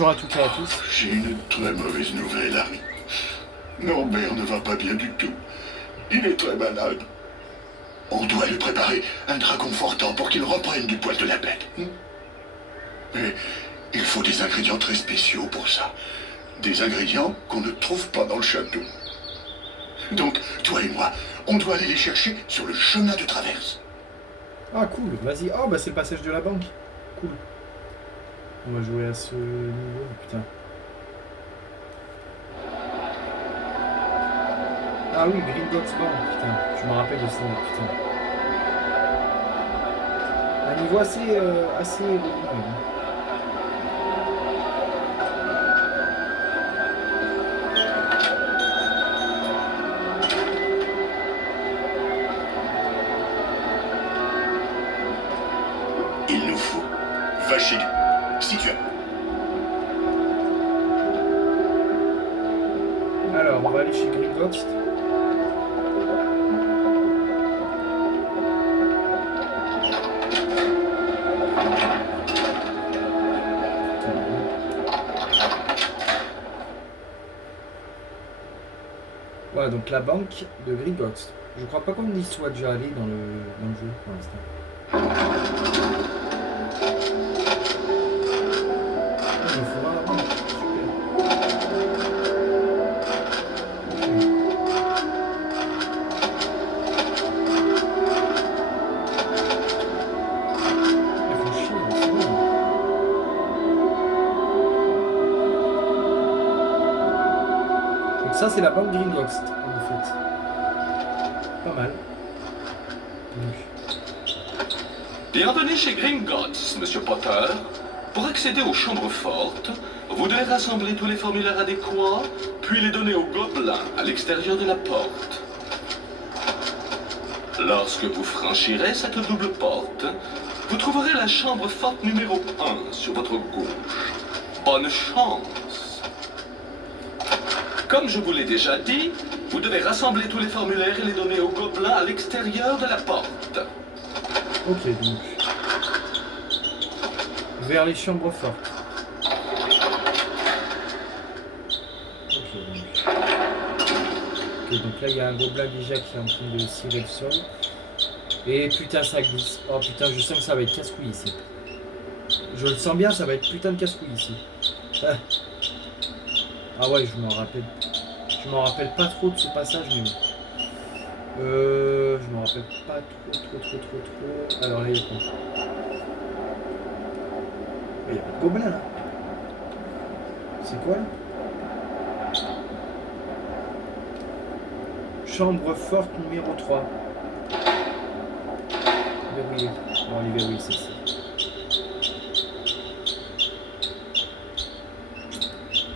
bonjour à toutes et à tous. J'ai une très mauvaise nouvelle, Harry. Norbert ne va pas bien du tout. Il est très malade. On doit lui préparer un drap confortant pour qu'il reprenne du poil de la bête. Mais il faut des ingrédients très spéciaux pour ça. Des ingrédients qu'on ne trouve pas dans le château. Donc, toi et moi, on doit aller les chercher sur le chemin de traverse. Ah cool, vas-y. Oh bah c'est le passage de la banque. Cool. On va jouer à ce niveau, putain. Ah oui, Gringotts Bank, putain. Je me rappelle de ça, putain. Un niveau assez élevé. Il nous faut. Va chez lui. Si tu as. Alors, on va aller chez Gringotts. Voilà, donc la banque de Gringotts. Je crois pas qu'on y soit déjà allé dans le jeu pour l'instant. Il faut voir la banque. Ça, c'est la banque Gringotts, en fait. Pas mal. Bienvenue chez Gringotts, Monsieur Potter. Pour accéder aux chambres fortes, vous devez rassembler tous les formulaires adéquats, puis les donner aux gobelins à l'extérieur de la porte. Lorsque vous franchirez cette double porte, vous trouverez la chambre forte numéro 1 sur votre gauche. Bonne chance! Comme je vous l'ai déjà dit, vous devez rassembler tous les formulaires et les donner aux gobelins à l'extérieur de la porte. Ok, donc. Vers les chambres fortes. Ok, donc là, il y a un gobelin déjà qui est en train de cirer le sol. Et putain, ça glisse. Oh putain, je sens que ça va être casse-couille ici. Je le sens bien, ça va être putain de casse-couille ici. Ah ouais, je m'en rappelle. Je m'en rappelle pas trop de ce passage, mais bon. Je m'en rappelle pas trop. Alors là, il y a quoi? Il n'y a pas de gobelin là. C'est quoi là? Chambre forte numéro 3. Verrouillé. Bon, on est verrouillé, c'est ça.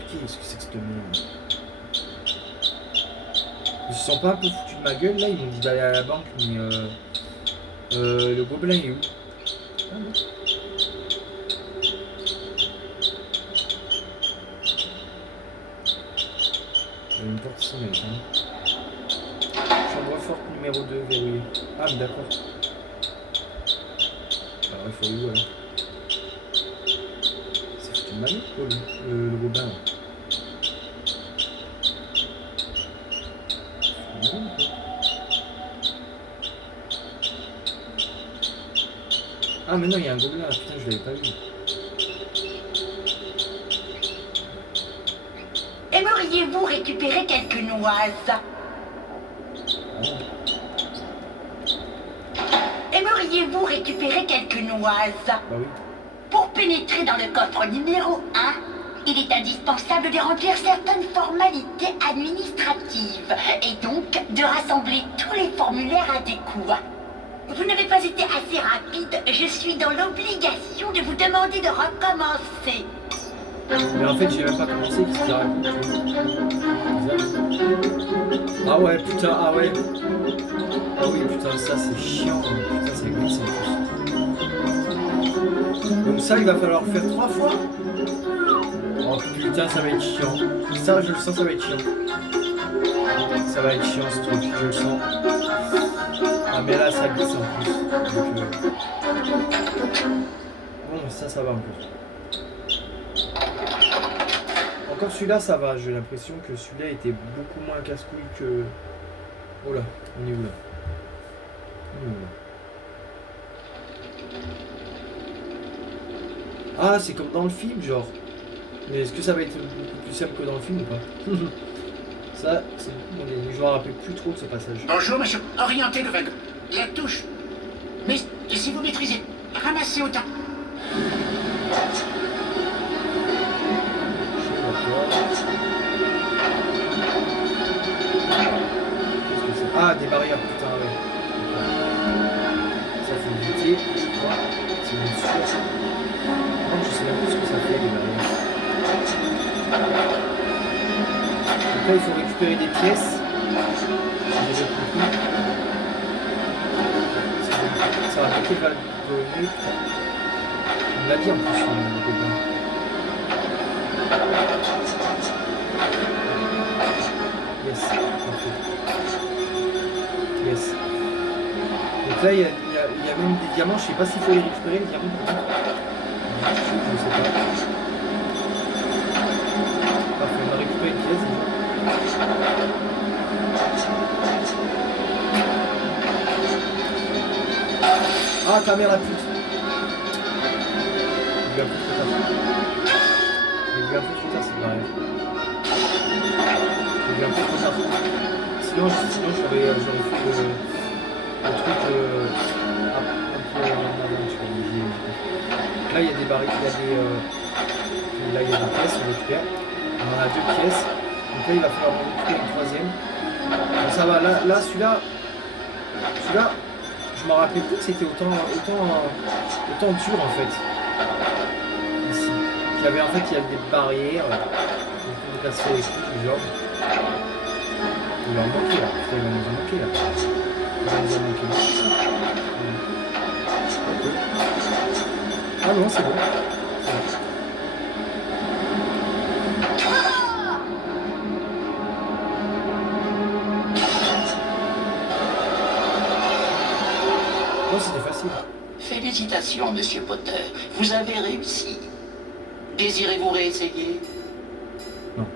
Qu'est-ce que c'est que cette merde? Ils se sont pas un peu foutus de ma gueule là, ils m'ont dit d'aller à la banque, mais le gobelin est où? Ah, non. Il y a une porte ici, mec. Chambre forte numéro 2, verrouillée. Ah, mais d'accord. Alors il faut aller où alors? C'est foutu de ma gueule, le gobelin là. Ah mais non, il y a un gobelin là, putain, je l'avais pas vu. Aimeriez-vous récupérer quelques noises? Aimeriez-vous récupérer quelques noises? Bah oui. Pour pénétrer dans le coffre numéro 1, il est indispensable de remplir certaines formalités administratives et donc de rassembler tous les formulaires adéquats. Vous n'avez pas été assez rapide, je suis dans l'obligation de vous demander de recommencer. Mais en fait, j'ai même pas commencé, qu'est-ce qu'il raconte? Ah ouais, putain, ah ouais. Ah oui, putain, ça c'est chiant. Putain, ça glisse en plus. Donc ça, il va falloir le faire 3 fois. Oh putain, ça va être chiant. Ça, je le sens, ça va être chiant. Ça va être chiant ce truc, je le sens. Ah mais là, ça glisse en plus. Donc, bon, ça va en plus. encore celui-là, ça va. J'ai l'impression que celui-là était beaucoup moins casse-couille que... Oh là, on est où là? On est où là? Ah, c'est comme dans le film, genre. Mais est-ce que ça va être beaucoup plus simple que dans le film ou pas? Ça, c'est... Je me rappelle plus trop de ce passage. Bonjour, monsieur. Orientez le wagon. La touche. Mais si vous maîtrisez, ramassez autant. Qu'est-ce que c'est? Ah, des barrières, putain, ouais. Ça fait éviter, je crois. C'est une source. Non, je sais même plus ce que ça fait, les barrières. Donc là, il faut récupérer des pièces. J'ai déjà compris. Ça va bloquer le putain. On l'a dit en plus, le copain. Yes, parfait. Yes. Donc là, il y a même des diamants. Je sais pas s'il faut les récupérer, les diamants. Je sais pas. Parfait, on a récupéré une pièce. Ah, ta mère la pute. J'ai vu un peu trop tard. J'ai vu un peu trop tard, c'est pareil. J'ai vu un peu trop tard. Sinon j'aurais fait le truc un peu en avant, tu vois. Là, il y a des barils, il y a des... là, il y a des pièces, on récupère. On en a 2 pièces. Donc là, il va falloir en récupérer une 3e. Bon, ça va, là celui-là, je me rappelais plus que c'était autant dur en fait. Ici. Il y avait des barrières. Donc on casser les trucs du genre. Il va en manquer là. Putain, il va nous en manquer là. Il va nous en manquer. Okay. Ah non, c'est bon. Oh, c'était facile. Félicitations, monsieur Potter. Vous avez réussi. Désirez-vous réessayer? Non.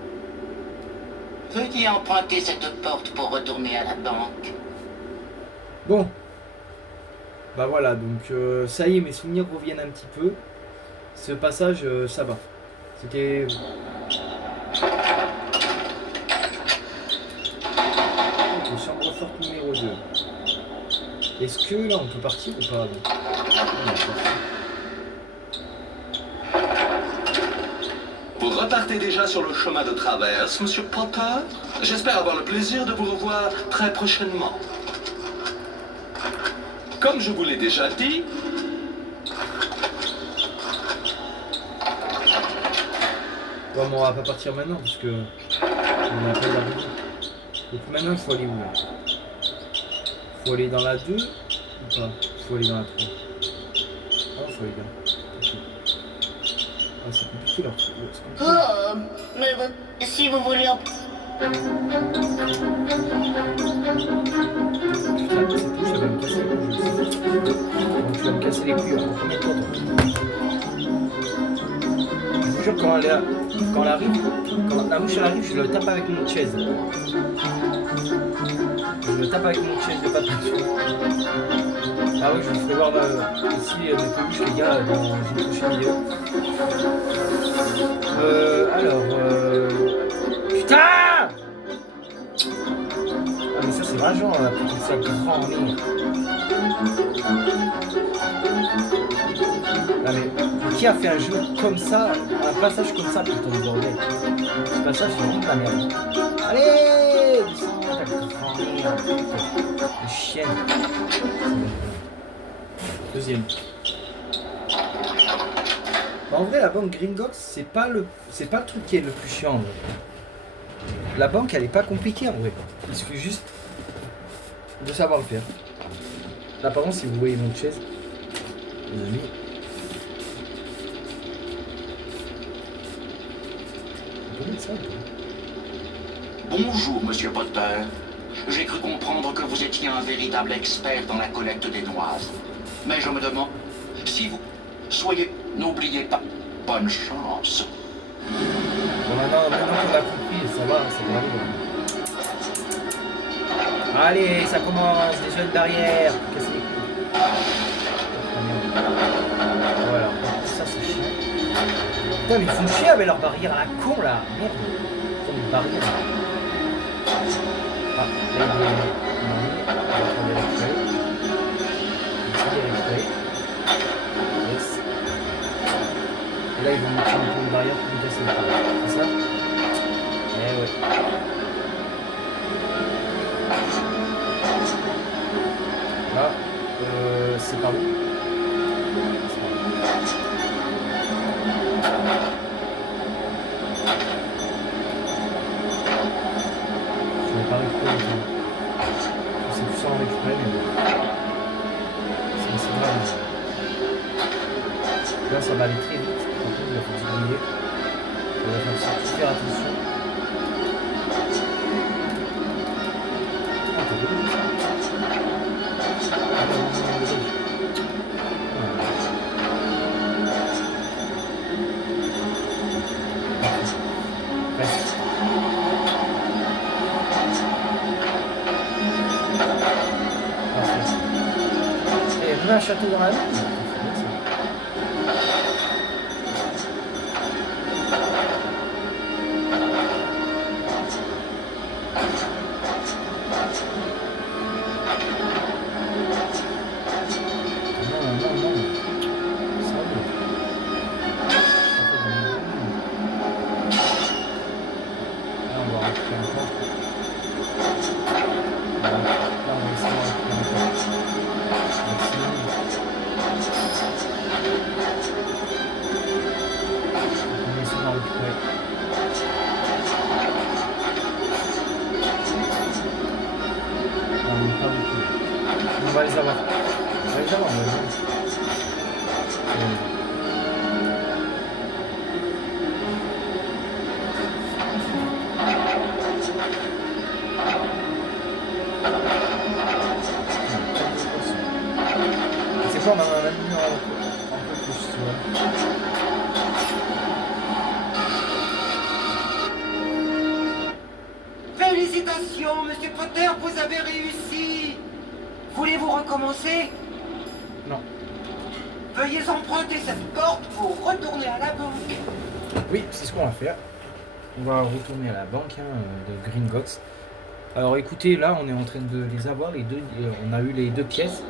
Veuillez emprunter cette porte pour retourner à la banque. Bon. Bah voilà, donc ça y est, mes souvenirs reviennent un petit peu. Ce passage, ça va. C'était... Ok, chambre forte numéro 2. Est-ce que là on peut partir ou pas? Vous repartez déjà sur le chemin de traverse, monsieur Potter. J'espère avoir le plaisir de vous revoir très prochainement. Comme je vous l'ai déjà dit... Bon, mais on va pas partir maintenant parce que on n'a pas l'arrivée. Donc maintenant il faut aller où là? Faut aller dans la 2 ou pas? Faut aller dans la 3. Ah, faut aller là. Ok. Ah, c'est compliqué leur truc. Oh, mais si vous voulez en... Putain, c'est tout, ça va me casser le jeu. Donc tu vas me casser les couilles, on va mettre toi. Je vous jure, quand elle arrive, quand la mouche elle arrive, je le tape avec mon chaise. Je le tape avec mon chaise de papier. Ah oui, je vous ferai voir ici mes peluches, les gars, dans une prochaine vidéo. Putain! Ah mais ça c'est rageant là, putain, ça grand en ligne. Ah mais qui a fait un jeu comme ça, un passage comme ça, putain de bordel? Ce passage c'est vraiment de la merde. Allez, descends, t'as grand en ligne, putain. Chienne. Deuxième. Bah, en vrai la banque Gringotts c'est pas le truc qui est le plus chiant en vrai. La banque elle est pas compliquée en vrai. Il suffit juste de savoir le faire. Là par contre si vous voyez mon chaise, les amis. On peut mettre ça ou pas? Bonjour, monsieur Potter. J'ai cru comprendre que vous étiez un véritable expert dans la collecte des noises. Mais je me demande, si vous... Soyez... N'oubliez pas. Bonne chance. Bon maintenant Ça va, ça va aller. Allez, ça commence, déjà une barrière. Casser les couilles. Voilà, ça c'est chiant. Putain, mais ils font chier avec leurs barrières à la con là. Merde. Ils font des barrières. Ah, là il est. Yes. Et là ils vont mettre un peu de barrière pour nous casser les barrières. C'est ça? Eh ouais. Là, c'est par où? Je vais pas récupérer le temps. Je sais plus ça en récupérer, mais bon. C'est grave. Là, ça va aller très vite. Par contre, il va falloir se brouiller. Il va falloir faire attention. Ah, t'es beau. Un château dans la main. On va les avoir. On va les avoir, c'est quoi, on en a même mis un peu plus, tu vois. Félicitations, Monsieur Potter, vous avez réussi. Voulez-vous recommencer? Non. Veuillez emprunter cette porte pour retourner à la banque. Oui, c'est ce qu'on va faire. On va retourner à la banque de Gringotts. Alors écoutez, là on est en train de les avoir, les deux, on a eu les deux pièces.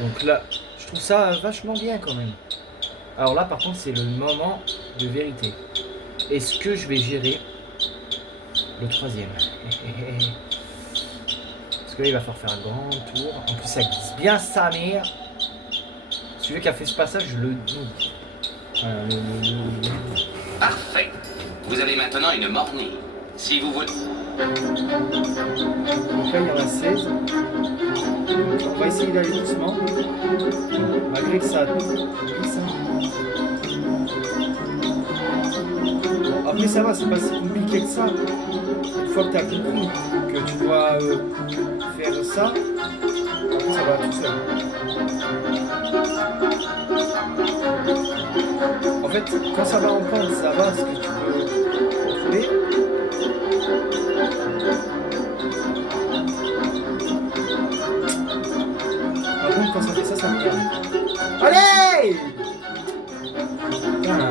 Donc là, je trouve ça vachement bien quand même. Alors là par contre c'est le moment de vérité. Est-ce que je vais gérer le troisième? Parce que là il va falloir faire un grand tour. En plus ça glisse bien sa mère. Celui qui a fait ce passage, je le... Parfait. Vous avez maintenant une mornie. Si vous voulez... Donc là il y en a 16. On va essayer d'aller doucement. Malgré que ça glisse. Bon, après ça va, c'est pas si compliqué que ça. Une fois que tu as compris que tu dois faire ça, après ça va tout seul. En fait, quand ça va en pente, ça va, ce que tu peux contrôler. Par contre, quand ça fait ça, ça me perd. Allez! Putain.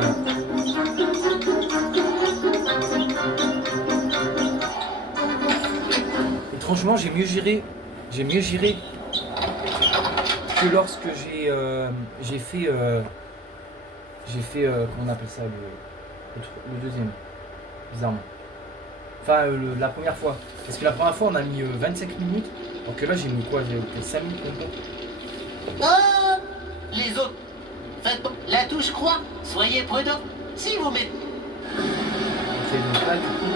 Étrangement, j'ai mieux géré que lorsque j'ai fait comment on appelle ça, le deuxième, bizarrement. Enfin, la première fois. Parce que la première fois, on a mis 25 minutes, alors que là, j'ai mis quoi? J'ai fait 5 minutes même pas. Oh, les autres, faites la touche croix. Soyez prudents. Si vous mettez... Ok, donc là, du coup,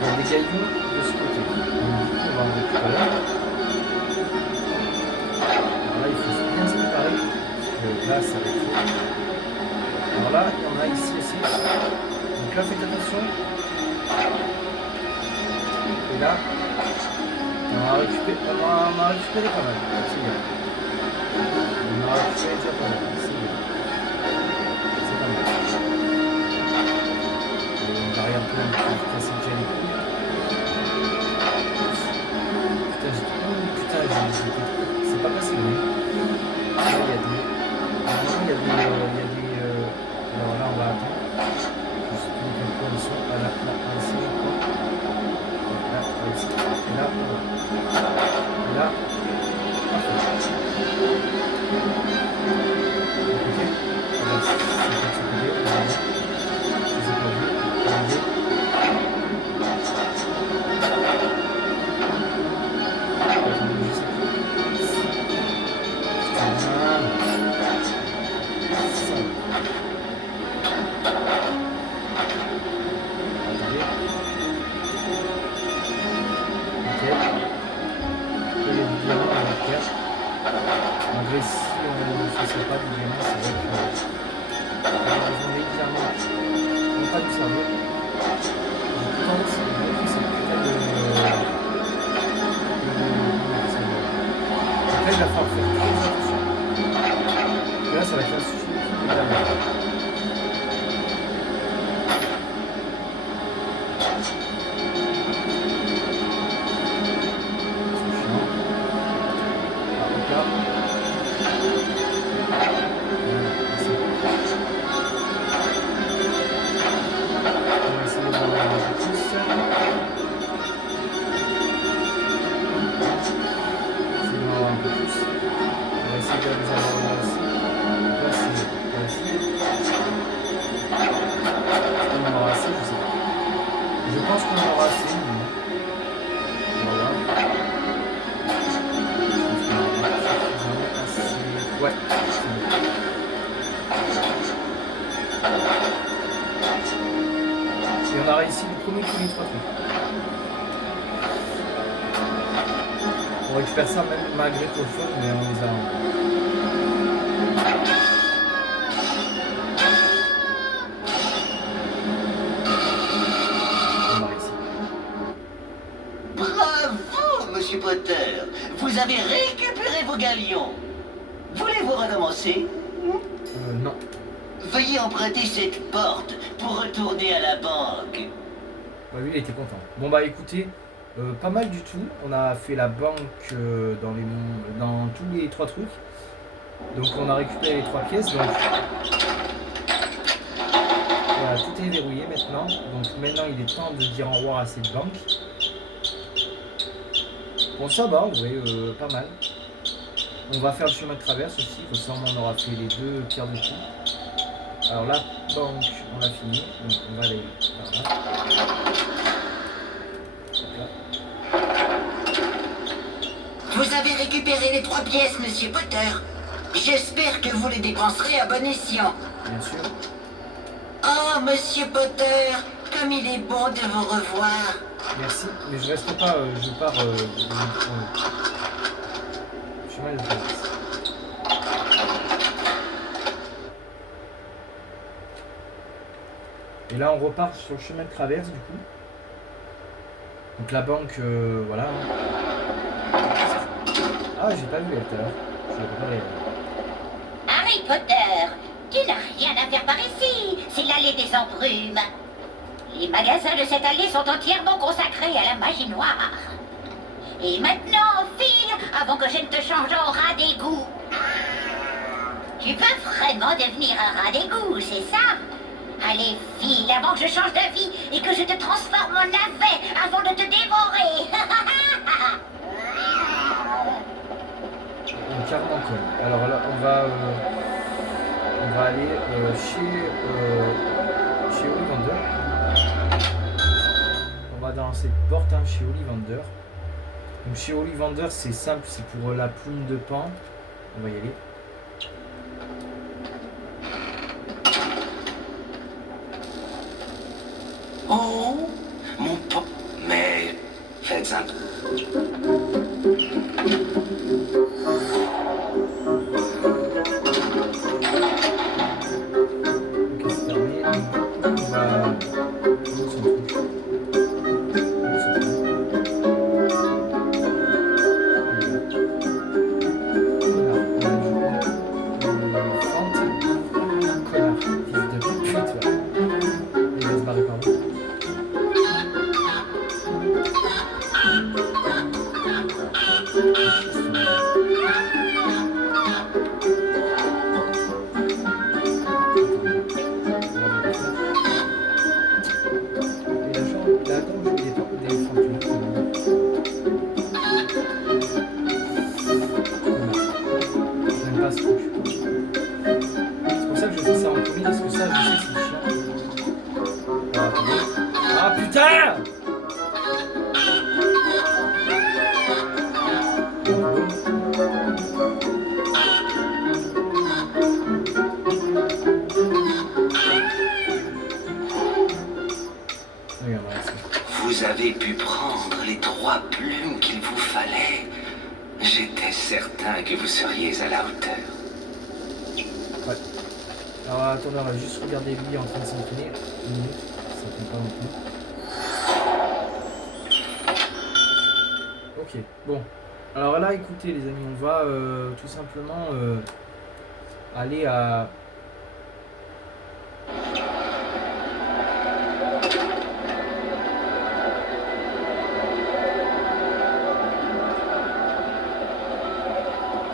il y a des cailloux de ce côté. Donc, du coup, on va en récupérer. Alors là, il faut bien se préparer, parce que là, ça va être... Alors là, il y en a ici aussi. Donc là, faites attention. Et là, on a récupéré pas mal. C'est bien. On a récupéré déjà pas mal. C'est bien. C'est pas mal. Malgré si on ne faisait pas du diamant, c'est vrai que ils ont légèrement pas dû servir. Je pense que c'est peut-être après il va falloir faire très attention. Et là ça va être la suite. Et on a réussi le premier tous les 3 trucs. On récupère ça même malgré tout le feu, mais on les a. On a réussi. Bravo, Monsieur Potter. Vous avez récupéré vos galions. Voulez-vous recommencer? Non. Veuillez emprunter cette porte pour retourner à la banque. Bah, lui, il était content. Bon, bah écoutez, pas mal du tout. On a fait la banque dans tous les 3 trucs. Donc, on a récupéré les 3 pièces. Donc, voilà, tout est verrouillé maintenant. Donc, maintenant, il est temps de dire au revoir à cette banque. Bon, ça va, en vrai, pas mal. On va faire le chemin de traverse aussi. Comme ça, on aura fait les 2 pierres de coups. Alors la banque, on l'a fini, donc on va aller par là. Vous avez récupéré les 3 pièces, Monsieur Potter. J'espère que vous les dépenserez à bon escient. Bien sûr. Oh, Monsieur Potter, comme il est bon de vous revoir. Merci, mais je reste pas, je pars chemin de traverse. Et là on repart sur le chemin de traverse du coup. Donc la banque, voilà. Ah, j'ai pas vu elle tout à l'heure. Je l'ai pas réalisé. Harry Potter, tu n'as rien à faire par ici. C'est l'allée des embrumes. Les magasins de cette allée sont entièrement consacrés à la magie noire. Et maintenant, file, avant que je ne te change en rat d'égout. Tu peux vraiment devenir un rat d'égout, c'est ça? Allez, file, avant que je change de vie et que je te transforme en navet avant de te dévorer. Carrément cool. Alors là, on va aller chez Ollivander. On va dans cette porte chez Ollivander. Donc chez Ollivander, c'est simple, c'est pour la plume de pan. On va y aller. Oh, mon pop. Mais faites un... Ok, c'est terminé. On va... avez pu prendre les 3 plumes qu'il vous fallait, j'étais certain que vous seriez à la hauteur. Ouais. Alors attendez, on va juste regarder lui en train de s'entraîner. Une minute, ça fait pas longtemps. Ok, bon. Alors là, écoutez les amis, on va tout simplement aller à...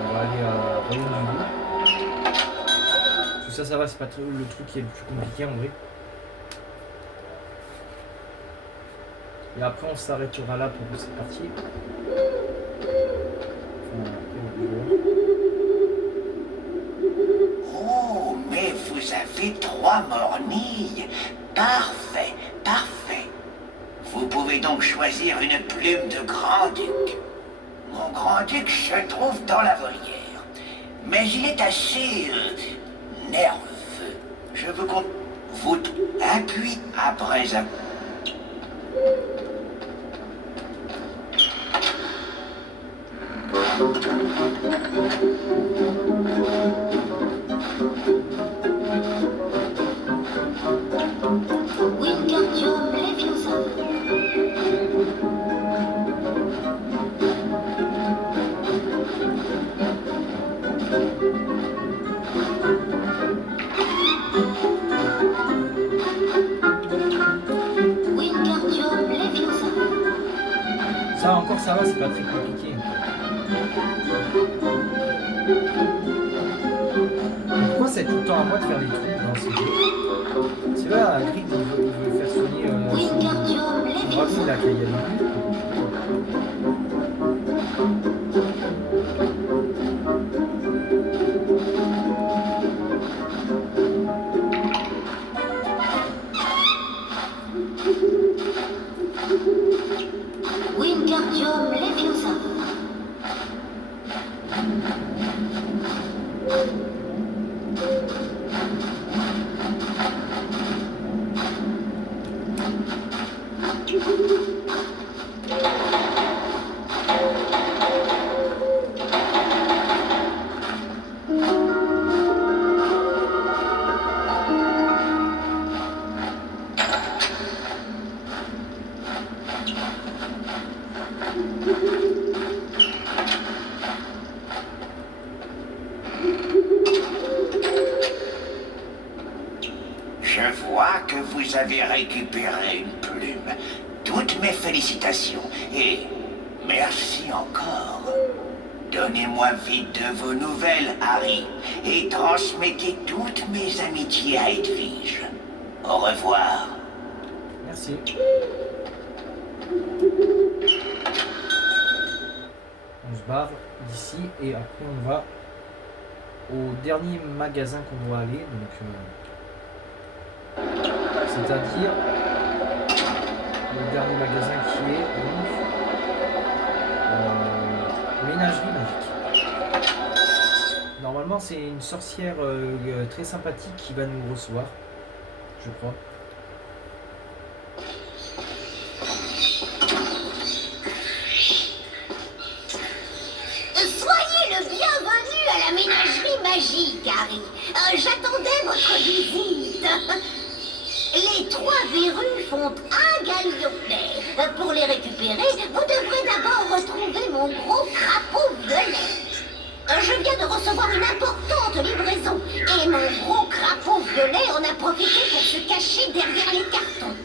On va aller à Royaume du Loup. Tout ça, ça va, c'est pas le truc qui est le plus compliqué en vrai. Et après, on s'arrêtera là pour cette partie. Oh, mais vous avez 3 mornilles. Parfait, parfait. Vous pouvez donc choisir une plume de grand-duc. Mon grand-duc se trouve dans la volière, mais il est assez nerveux. Je vous compte. Vous appuie après un... Wingardium Leviosa. Wingardium Leviosa. Ça encore, ça va, c'est pas très compliqué. Pourquoi c'est tout le temps à moi de faire des trucs dans ce jeu? C'est là, Grid, il veut faire soigner Wingardium son Leviosa. dragon là, qu'il y a le Wingardium Leviosa. Je vois que vous avez récupéré une plume. Toutes mes félicitations et merci encore. Donnez-moi vite de vos nouvelles, Harry, et transmettez toutes mes amitiés à Edwige. Au revoir. Merci. On se barre d'ici et après on va au dernier magasin qu'on doit aller. Donc, c'est-à-dire le dernier magasin qui est donc Ménagerie Magique. Normalement, c'est une sorcière très sympathique qui va nous recevoir, je crois. Soyez le bienvenu à la ménagerie magique, Harry. J'attendais votre visite. Les 3 verrues font un galion. Mais pour les récupérer, vous devrez d'abord retrouver mon gros crapaud violet. Je viens de recevoir une importante livraison. Et mon gros crapaud violet en a profité pour se cacher derrière les cartons.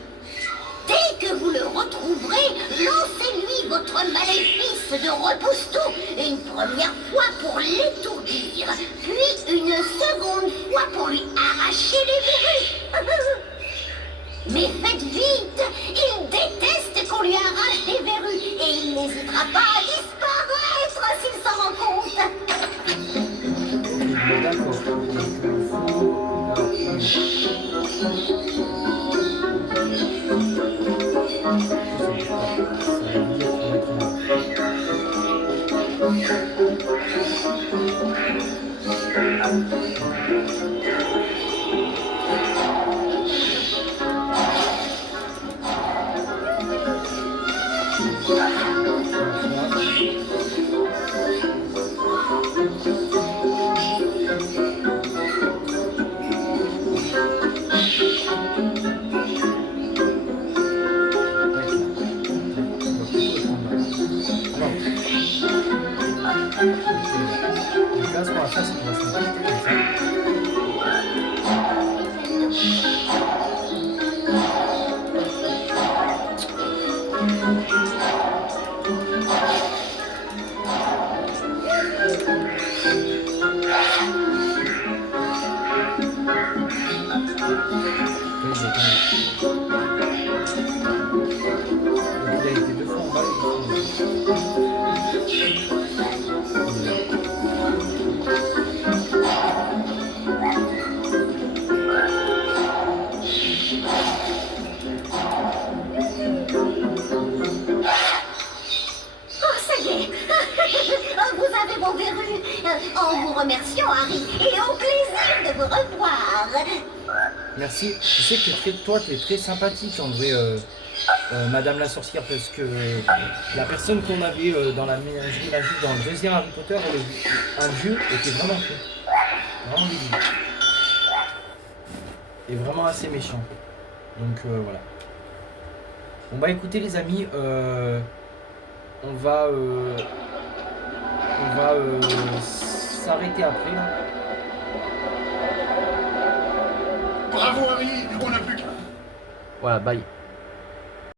Dès que vous le retrouverez, lancez-lui votre maléfice de repousse-tout, une première fois pour l'étourdir, puis une seconde fois pour lui arracher les verrues. Mais faites vite, il déteste qu'on lui arrache les verrues et il n'hésitera pas à disparaître s'il s'en rend compte. D'accord. Oui, j'ai entendu. Donc, il a été 2 fois en bas Oh, ça y est. Vous avez mon verru. En vous remerciant, Harry, et au plaisir de vous revoir. Merci. Tu sais que toi, tu es très sympathique, André, Madame la sorcière, parce que la personne qu'on avait dans la ménagerie magique dans le deuxième Harry Potter, un vieux, était vraiment cool. Vraiment débile. Et vraiment assez méchant. Donc voilà. Bon bah écoutez les amis, on va s'arrêter après là. Bravo Harry, on n'a plus qu'à... Voilà, bye.